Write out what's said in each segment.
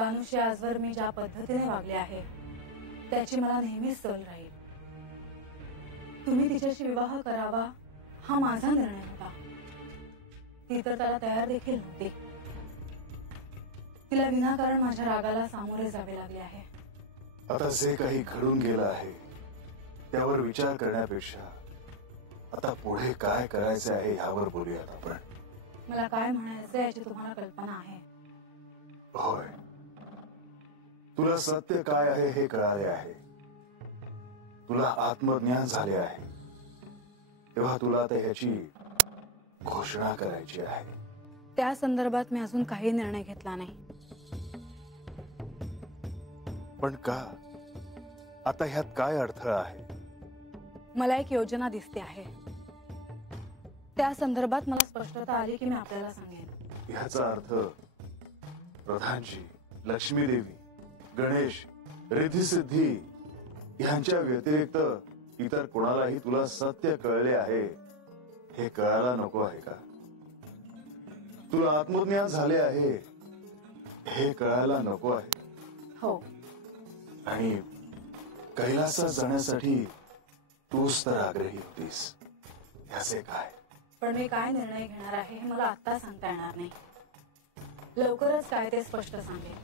बानूशी आजवर मी ज्या पद्धतीने वागले आहे त्याची मला नेहमीच सल राहील. तुम्ही तिच्याशी विवाह करावा हा माझा निर्णय होता. ती तर त्याला तयार देखील नव्हती. तिला विनाकारण माझ्या रागाला सामोरे जावे लागले आहे. आता जे काही घडून गेलं आहे त्यावर विचार करण्यापेक्षा आता पुढे काय करायचे आहे यावर बोलूयात आपण. मला काय म्हणायचं याची तुम्हाला कल्पना आहे? होय, तुला सत्य काय आहे हे कळाले आहे. तुला आत्मज्ञान झाले आहे. तेव्हा तुला आता ह्याची घोषणा करायची आहे. त्या संदर्भात मी अजून काही निर्णय घेतला नाही. पण का? आता ह्यात काय अडथळा आहे? मला एक योजना दिसते आहे. त्या संदर्भात मला स्पष्टता आली की मी आपल्याला सांगेन. ह्याचा अर्थ प्रधानजी, लक्ष्मी देवी, गणेश, रिद्धी-सिद्धी यांच्या व्यतिरिक्त इतर कोणालाही तुला सत्य कळले आहे हे कळायला नको आहे का? तुला आत्मज्ञान झाले आहे हे कळायला नको आहे? हो. आणि कैलासात जाण्यासाठी तूच तर आग्रही होतीस. याचे काय? पण मी काय निर्णय घेणार आहे हे मला आता सांगता येणार नाही. लवकरच काय ते स्पष्ट सांगेन.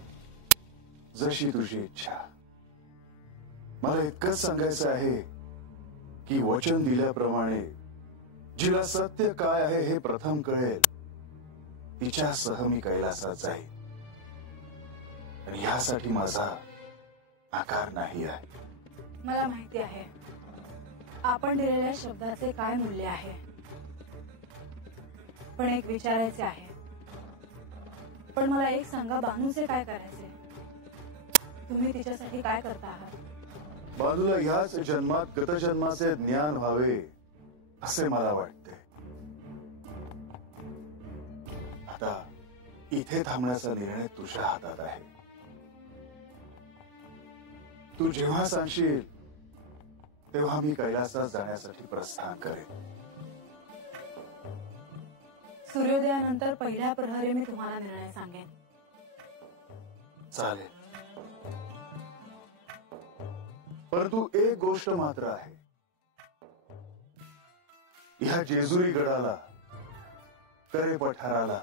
जशी तुझी इच्छा. मला इतकंच सांगायचं आहे की वचन दिल्याप्रमाणे जिला सत्य काय आहे हे प्रथम कळेल तिच्यासह मी कैलासात जाईल. आणि यासाठी माझा आकार नाही आहे. मला माहिती आहे आपण दिलेल्या शब्दाचे काय मूल्य आहे. पण एक विचारायचे आहे. पण मला एक सांगा, बानूचे काय करायचे? तुम्ही तिच्यासाठी काय करता आहात? बानूला ह्याच जन्मात गतजन्माचे ज्ञान व्हावे असे मला वाटते. आता इथे थांबण्याचा निर्णय तुझ्या हातात आहे. तू जेव्हा सांगशील तेव्हा मी कैलासात जाण्यासाठी प्रस्थान करेन. सूर्योदयानंतर पहिल्या प्रहरी मी तुम्हाला निर्णय सांगेन. चालेल. परंतु एक गोष्ट मात्र आहे. ह्या जेजुरी गडाला, करे पठाराला,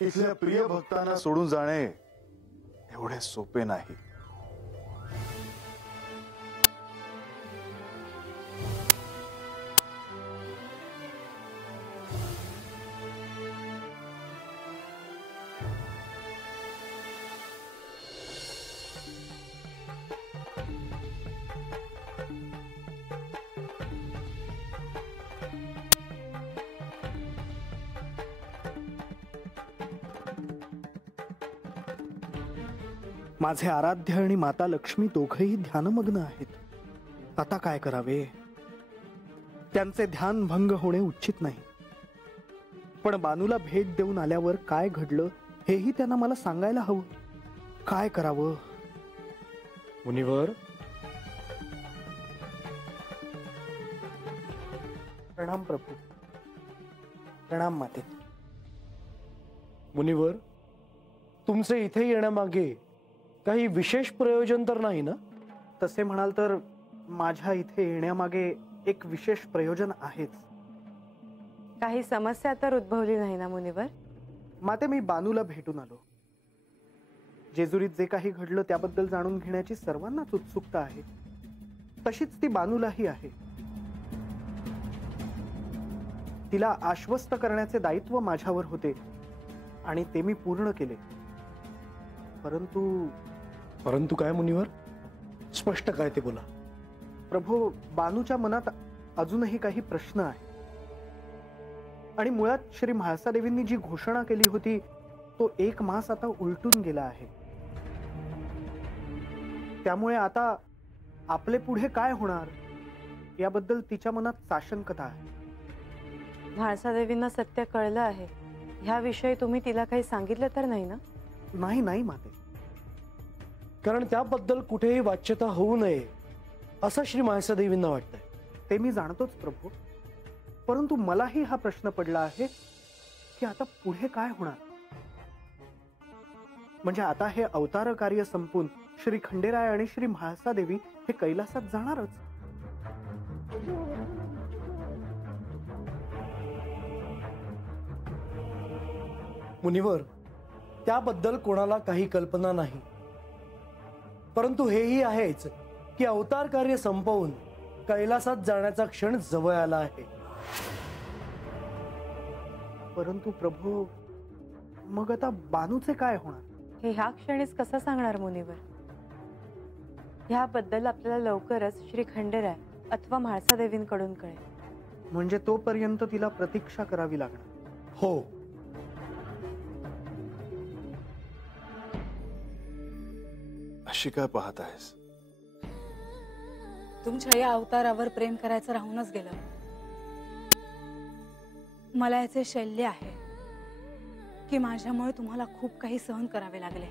इथल्या प्रिय भक्तांना सोडून जाणे एवढे सोपे नाही. माझे आराध्य आणि माता लक्ष्मी दोघेही ध्यानमग्न आहेत. आता काय करावे? त्यांचे ध्यान भंग होणे उचित नाही. पण बानूला भेट देऊन आल्यावर काय घडलं हेही त्यांना मला सांगायला हवं. काय करावं? मुनिवर, प्रणाम प्रभू. प्रणाम माते. मुनिवर, तुमचे इथे येण्यामागे काही विशेष प्रयोजन तर नाही ना? तसे म्हणाल तर माझ्या इथे येण्यामागे एक विशेष प्रयोजन आहेच. काही समस्या तर उद्भवली नाही ना मुनिवर? माते, मी बानूला भेटून आलो. जेजुरीत जे काही घडलं त्याबद्दल जाणून घेण्याची सर्वांनाच उत्सुकता आहे. तशीच ती बानूलाही आहे. तिला आश्वस्त करण्याचे दायित्व माझ्यावर होते आणि ते मी पूर्ण केले. परंतु काय मुनिवर? स्पष्ट काय ते बोला. प्रभू, बानूच्या मनात अजूनही काही प्रश्न आहे. आणि मुळात श्री म्हाळसा देवींनी जी घोषणा केली होती तो 1 मास आता उलटून गेला आहे. त्यामुळे आता आपले पुढे काय होणार याबद्दल तिच्या मनात साशंकता आहे. म्हाळसा देवींना सत्य कळलं आहे ह्याविषयी तुम्ही तिला काही सांगितलं तर नाही ना? नाही माते. कारण त्याबद्दल कुठेही वाच्यता होऊ नये असं श्री म्हाळसा देवींना वाटतंय. ते मी जाणतोच प्रभू. परंतु मलाही हा प्रश्न पडला आहे की आता पुढे काय होणार. म्हणजे आता हे अवतार कार्य संपून श्री खंडेराय आणि श्री म्हाळसा देवी हे कैलासात जाणारच. मुनिवर, त्याबद्दल कोणाला काही कल्पना नाही, परंतु हेही आहेच की अवतार कार्य संपवून कैलासात जाण्याचा क्षण जवळ आला आहे. परंतु प्रभू, मग आता बानूचे काय होणार? हे ह्या क्षणीच कसं सांगणार मुनिवर? ह्याबद्दल आपल्याला लवकरच श्री खंडेराय अथवा म्हाळसा देवींकडून कळेल. म्हणजे तोपर्यंत तिला प्रतीक्षा करावी लागणार. हो, अशी काय पाहत आहेस? तुमच्या या अवतारावर प्रेम करायचं राहूनच गेलं. मला याचे शल्य आहे की माझ्यामुळे तुम्हाला खूप काही सहन करावे लागले.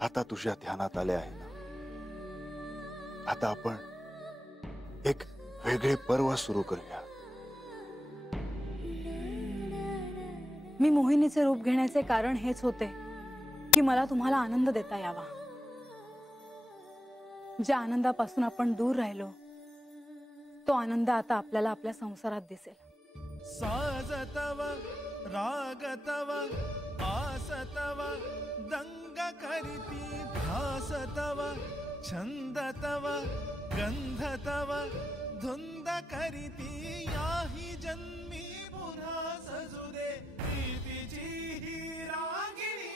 आता तुझ्या ध्यानात आले आहे ना, आता आपण एक वेगळे पर्व सुरू करूया. मी मोहिनीचे रूप घेण्याचे कारण हेच होते की मला तुम्हाला आनंद देता यावा. ज्या आनंदापासून आपण दूर राहिलो तो आनंद आता आपल्याला आपल्या संसारात दिसेल. साजतव रागतव आसतव दंग करीती ध्यासतव छंदतव गंधतव धुंद करीती याही जन्मी पुन्हा सजुदे प्रीतीची ही रागिणी.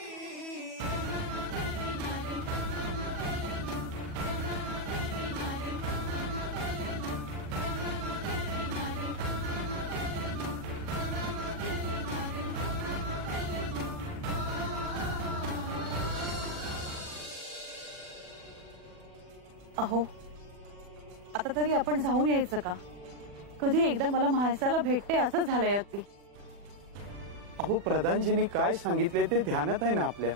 अहो, आता तरी आपण जाऊन यायचं का? कधी एकदा मला म्हाळसाला भेटते असं झालंय अगदी. अहो, प्रधानजींनी काय सांगितले ते ध्यानात आहे ना आपल्या.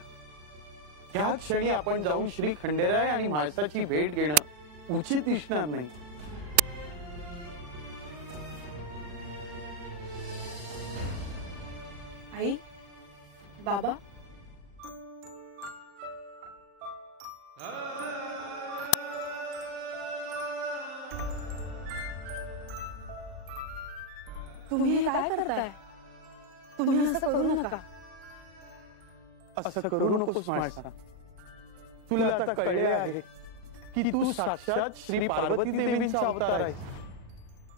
त्या क्षणी आपण जाऊन श्री खंडेराय आणि म्हाळसाची भेट घेणं उचित दिसणार नाही. आई, बाबा, तुम्ही हे काय करताय? तुम्ही असं करू नका. असं करू नकोस म्हाळसा. तुला आता कळले आहे की तू साक्षात श्री पार्वती देवींचा अवतार आहे.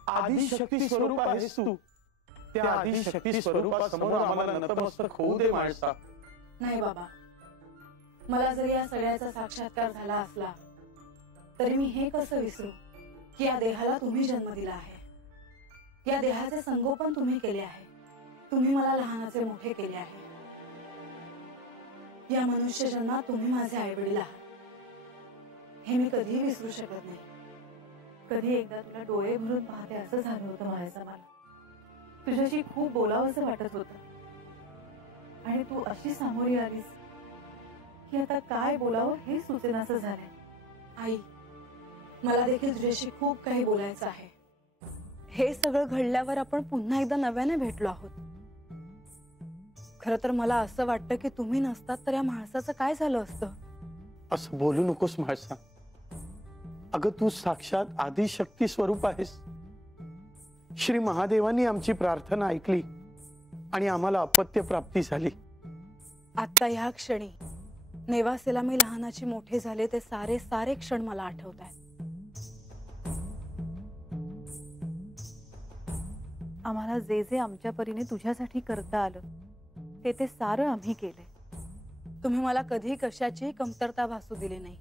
आदिशक्ती स्वरूप आहेस तू. त्या आदिशक्ती स्वरूपासमोर आम्हाला नतमस्तक होऊ दे म्हाळसा. नाही बाबा, मला जरी या सगळ्याचा साक्षात्कार झाला असला तरी मी हे कसं विसरू की या देहाला तुम्ही जन्म दिला आहे. या देहाचे संगोपन तुम्ही केले आहे. तुम्ही मला लहानाचे मोठे केले आहे. या मनुष्य जन्मात तुम्ही माझे आई वडील आहात. हे मी कधीही विसरू शकत नाही. कधी एकदा तुला डोळे भरून पाहते असं झालं होतं माझ्या. मला तुझ्याशी खूप बोलावंसं वाटत होतं आणि तू अशी सामोरी आलीस की आता काय बोलावं हे सुचेनासं झालंय. आई, मला देखील तुझ्याशी खूप काही बोलायचं आहे. हे सगळं घडल्यावर आपण पुन्हा एकदा नव्याने भेटलो आहोत. खरं तर मला असं वाटतं की तुम्ही नसतात तर या माणसाचं काय झालं असतं. असं बोलू नकोस म्हाळसा. अगं, तू साक्षात आदिशक्ती स्वरूप आहेस. श्री महादेवांनी आमची प्रार्थना ऐकली आणि आम्हाला अपत्य प्राप्ती झाली. आता ह्या क्षणी नेवासेला मी लहानाची मोठे झाले ते सारे सारे क्षण मला आठवत आहेत. आम्हाला जे जे आमच्या परीने तुझ्यासाठी करता आलं ते ते सारं आम्ही केले. तुम्ही मला कधी कशाची कमतरता भासू दिली नाही.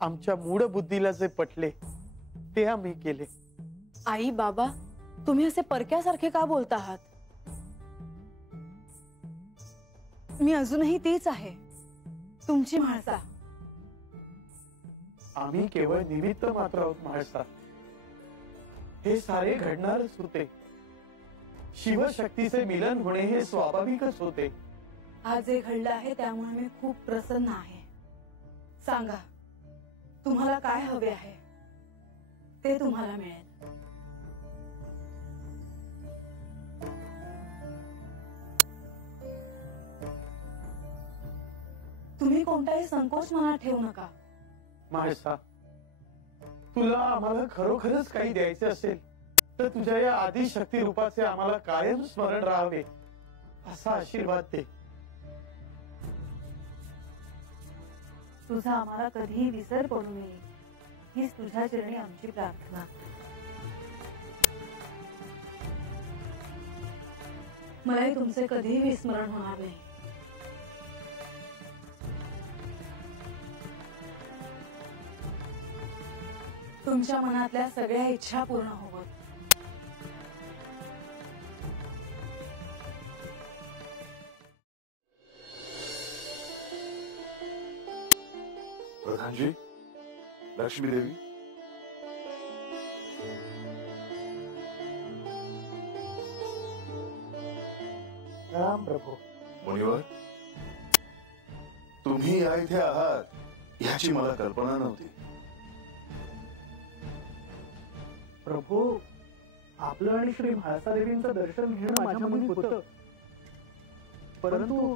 आमच्या मूढ बुद्धीला जे पटले ते आम्ही केले. आई, बाबा, तुम्ही असे परक्यासारखे का बोलता आहात? मी अजूनही तीच आहे, तुमची म्हाळसा. आम्ही केवळ निमित्त मात्र आहोत म्हाळसा. हे सारे घडणारच होते. शिवशक्तीचे मिलन होणे हे स्वाभाविकच होते. आज जे घडलं आहे त्यामुळे मी खूप प्रसन्न आहे. सांगा, तुम्हाला काय हवे आहे ते तुम्हाला मिळेल. कोणताही संकोच मनात ठेवू नका. म्हाळसा, तुला आम्हाला खरोखरच काही द्यायचे असेल तर तुझ्या या आदिशक्ती रूपाचे आम्हाला कायम स्मरण राहावे असा आशीर्वाद दे. तुझा आम्हाला कधीही विसर पडू नये हीच तुझ्या चरणी आमची प्रार्थना. मलाही तुमचे कधीही विस्मरण होणार नाही. तुमच्या मनातल्या सगळ्या इच्छा पूर्ण होवोत. प्रधानजी, लक्ष्मी देवी, राम प्रभू. मुनिवर, तुम्ही या इथे आहात याची मला कल्पना नव्हती. प्रभू, आपलं आणि श्री म्हाळसादेवींचं दर्शन घेणं माझ्या मनी होतं, परंतु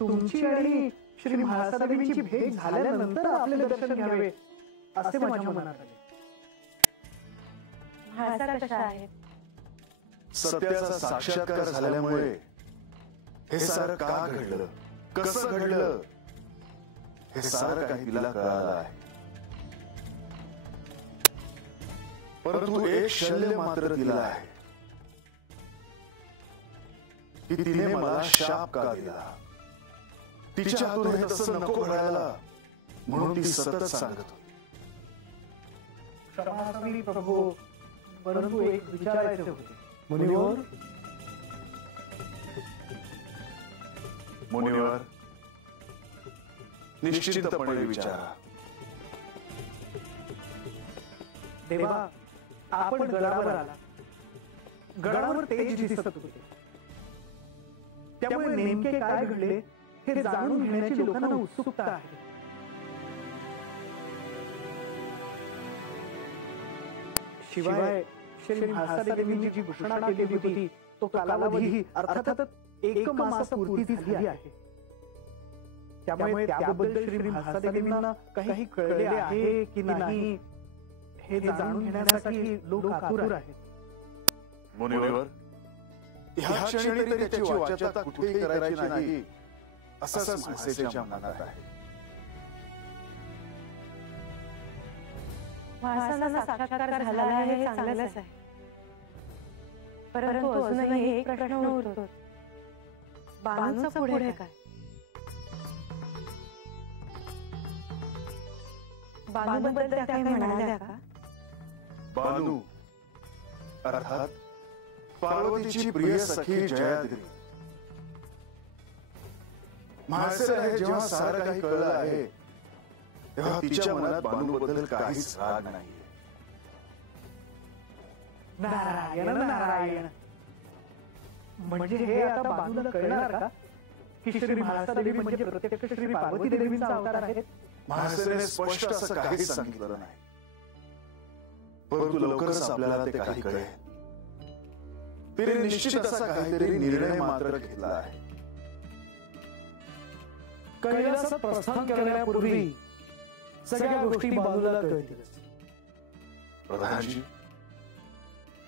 तुमची आणि श्री म्हाळसादेवींची भेट झाल्यानंतर आपले दर्शन घ्यावे असे माझ्या मनात आले. म्हाळसा कशा आहेत? सत्याचा साक्षात्कार झाल्यामुळे हे सारं का घडलं, कसं घडलं, हे सारं काही तिला कळालं आहे. परंतु एक शल्य मात्र तिला आहे की तिने मला शाप का दिला. तिच्या हातून हे तसं नको घडायला म्हणून ती सतत सांगत होती. क्षमा प्रभू, परंतु एक विचारायचे होते. मुनिवर, मुनिवर, निश्चिंतपणे विचारा. देवा, आपण गडावर आला. गडावर तेज दिसत होते, त्यामुळे नेमके काय घडले हे जाणून घेण्याची लोकांना उत्सुकता आहे. शिवाय श्री म्हाळसादेवींनी जी घोषणा केली होती तो कालावधी अर्थातच 1 मास पूर्ती झाली आहे. त्यामुळे त्याबद्दल श्री म्हाळसादेवींना काही कळले आहे की नाही हे जाणून घेण्यासाठी लोक आतुर आहेत. मुनिवर, ह्या क्षणी तरी त्याची वाच्यता कुठेही करायची नाही असंच म्हाळसेच्या मनात आहे. म्हाळसांना साक्षात्कार झाला आहे हे चांगलंच आहे, परंतु अजूनही एक प्रश्न उरतो. बानूचं पुढे काय? बानूबद्दल त्या काही म्हणाल्या का? बानू अर्थात पार्वतीची प्रिय सखी जयाद्री. म्हाळसेला हे जेव्हा सारं काही कळलं आहे तेव्हा तिच्या मनात बानूबद्दल काहीच राग नाहीये. नारायण नारायण, म्हणजे हे आता बानूला कळणार का की श्री म्हाळसादेवी म्हणजे प्रत्यक्ष श्री पार्वती देवींचा अवतार आहेत? म्हाळसेने स्पष्ट असं काहीच सांगितलं नाही, परंतु लवकरच आपल्याला ते काही कळेल. तिने निश्चित असा काहीतरी निर्णय मात्र घेतला आहे. कैलासात प्रस्थान करण्यापूर्वी सगळ्या गोष्टी बानूला कळतील. प्रधानजी,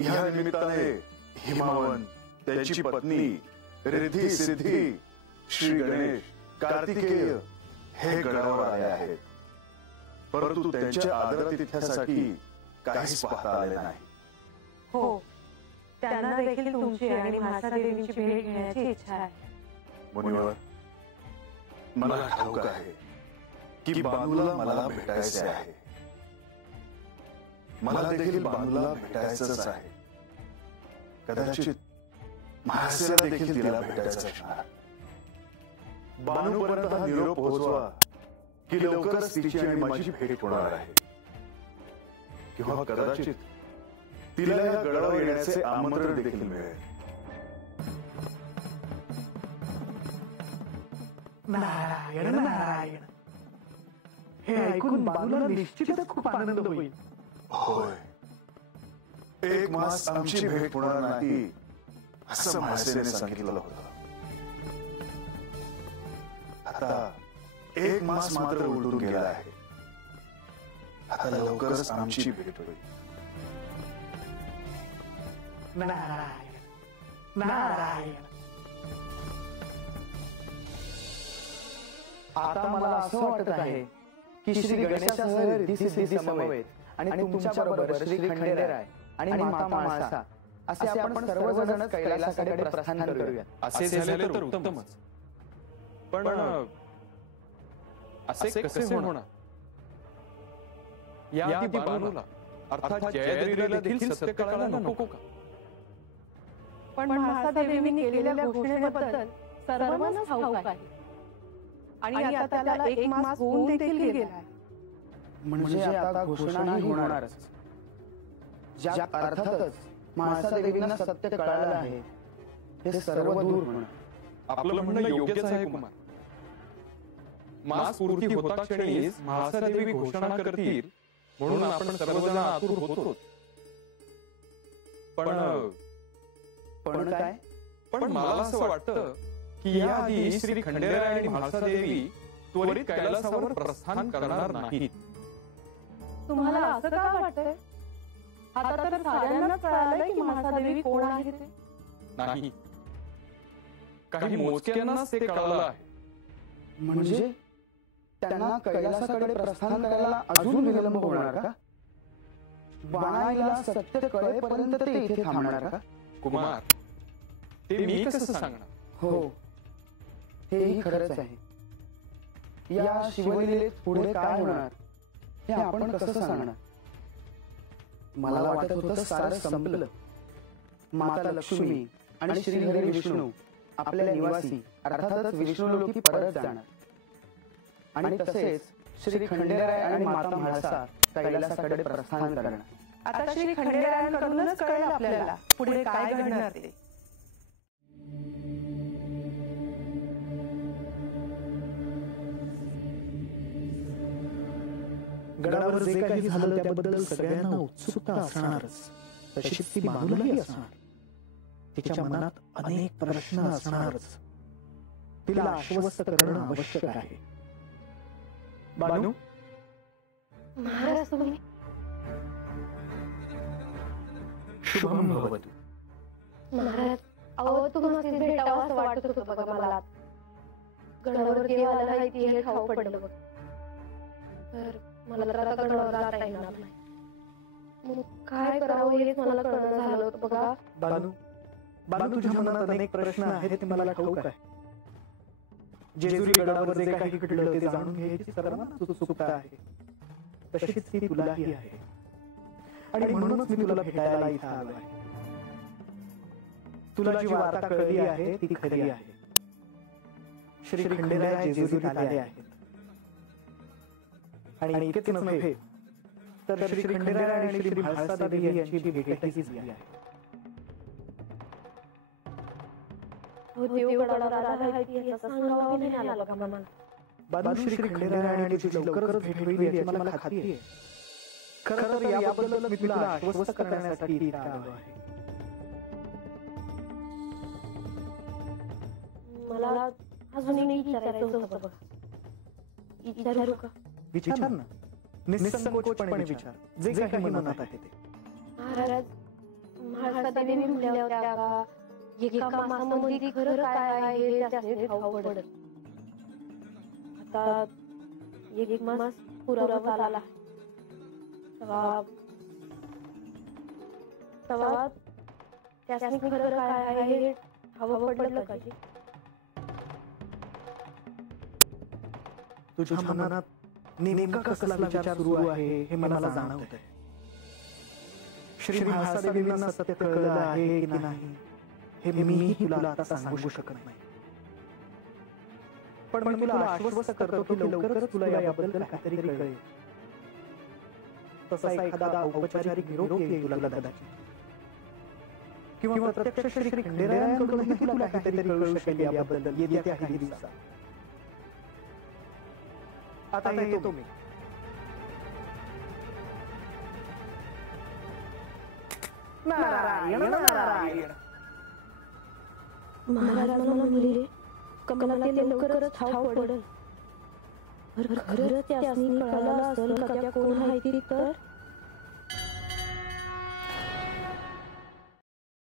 या निमित्ताने हिमावन, त्यांची पत्नी, रिद्धी सिद्धी, श्री गणेश, कार्तिकेय हे गडावर आले आहेत, परंतु त्यांच्या आदरातिथ्यासाठी काहीच पाहता आले नाही. हो, त्यांना देखील तुमची आणि म्हाळसादेवींची भेट घेण्याची इच्छा आहे. मुनिवर, मला ठाऊक आहे की बानूला मला भेटायचे आहे. मला देखील बानूला भेटायचंच आहे. कदाचित म्हाळसेला देखील तिला भेटायचं असणार. बानूपर्यंत हा निरोप पोहोचवा की लवकरच तिची आणि माझी भेट होणार आहे, किंवा कदाचित तिला या गडावर येण्याचे आमंत्रण देखील मिळेल. नारायण नारायण, हे ऐकून बानूला निश्चितच खूप आनंद होईल. होय, 1 मास आमची भेट होणार नाही असं म्हाळसेने सांगितलं होतं. आता 1 मास मात्र उलटून गेला आहे. आता लवकरच आमची भेट होईल. नारायण नारायण. आता मला असं वाटत आहे की श्री गणेशासह रिद्धी सिद्धी समवेत आणि तुमच्या बरोबर श्री खंडेराय आणि माता म्हाळसा असे आपण सर्वजण कैलासाकडे प्रस्थान करूया. असे झाले तर उत्तमच. पण असे कसे होणार? या आधी बानूला अर्थात जयद्रीला देखील सत्य कळायला नको का? पण म्हाळसादेवींनी केलेल्या घोषणेबद्दल सर्वांना ठाऊक आहे आणि आता त्याला 1 मास होऊन देखील गेला. म्हणजे आता घोषणा होणारच. ज्यात अर्थातच म्हाळसादेवींना सत्य कळालं आहे हे सर्व दूर होणार. आपलं म्हणणं योग्यच आहे कुमार. मास पूर्ती होता क्षणीच म्हाळसादेवी घोषणा करतील म्हणून आपण सर्वजण आतुर होतो. पण काय? पण मला असं वाटतं की याआधी श्री खंडेराय आणि म्हाळसादेवी त्वरित कैलासावर प्रस्थान करणार नाहीत. तुम्हाला असं का वाटतंय? आता तर साऱ्यांनाच कळालंय की म्हाळसादेवी कोण आहे ते. नाही, काही मोजक्यांनाच ते कळालं आहे. म्हणजे त्यांना कैलासाकडे प्रस्थान करायला अजून विलंब होणार का? बाणाईला सत्य कळेपर्यंत ते इथे थांबणार का? कुमार, ते मी कसं सांगणार? हो, हेही खरंच आहे. या शिवलीलेत पुढे काय होणार हे आपण कसं सांगणार? मला वाटत होतं सारं संपलं. माता लक्ष्मी आणि श्रीहरी विष्णू आपल्या निवासी अर्थातच विष्णुलोकी परत जाणार आणि तसेच श्री खंडेराय आणि माता म्हाळसा कैलासाकडे प्रस्थान करणार. आता श्री खंडेरायांकडूनच कळेल आपल्याला पुढे काय घडणार ते. गडावर जे काही झालं त्याबद्दल सगळ्यांना उत्सुकता असणारच. तशीच ती बानूलाही असणार. तिच्या मनात अनेक प्रश्न असणारच. तिला आश्वस्त करणं आवश्यक आहे. बानू, महाराज तुम्ही शुभम भवतु. महाराज, अहो तुम्हाला भेटावं असं वाटत होतं बघा मला. गडावर केव्हा आला नाही हे ठाऊक पडलं बघ. तर मला तर आता गडावर जाता येणार नाही. मग काय करावं हेच मला कळणं झालं होतं बघा. बानू, बानू तुझ्या मनात अनेक प्रश्न आहेत ते मला ठाऊक आहे. जेजुरी गडावर जे काही घडलं ते जाणून घ्यायची सर्वांना उत्सुकता आहे. तशीच ती तुलाही आहे आणि म्हणूनच मी तुला भेटायला इथं आलो आहे. तुला जी वार्ता कळली आहे ती खरी आहे. श्री खंडेराय जेजुरीत आले आहेत आणि इतकेच नव्हे तर श्री खंडेराय आणि श्री म्हाळसादेवी यांची भेटही झाली आहे. देव गडावर आला आहे याचा सांगावा नाही आला बघा मला. बानू, श्री खंडेराय आणि तुझी लवकरच भेट होईल याची मला खात्री आहे. खरं तर याबद्दल मी तुला आश्वस्त करण्यासाठी इथं आलो आहे. मला अजूनही विचारायचं होतं बघा. विचारू का? विचार ना, निसंकोचपणे विचार. जे काही मनात आहे ते. महाराज, म्हाळसादेवी म्हणल्या होत्या का एका मासामध्ये खरं काय आहे हे त्यासनी ठाऊक पडत. आता 1 मास पुरावा आला तेव्हा त्यासनी खरं काय आहे हे ठाऊक पडलं का? तुझ्या मनात नेमका कसला विचार सुरू आहे हे मला जाणवत आहे. श्री म्हाळसादेवींना सत्य कळलं आहे की नाही हे मीही तुला आता सांगू शकत नाही. पण मी तुला आश्वस्त करतो की लवकरच तुला याबद्दल काहीतरी कळेल. तसा एखादा औपचारिक निरोप येईल तुला कदाचित, किंवा प्रत्यक्ष श्री खंडेरायांकडूनही तुला काहीतरी कळू शकेल याबद्दल येत्या काही दिवसात. आता येतो मी. नारायण नारायण. महाराज मला म्हणले कमला ते लवकरच ठाऊक पडेल. खरं त्यासनी कळालं असेल का त्या कोण माहिती तर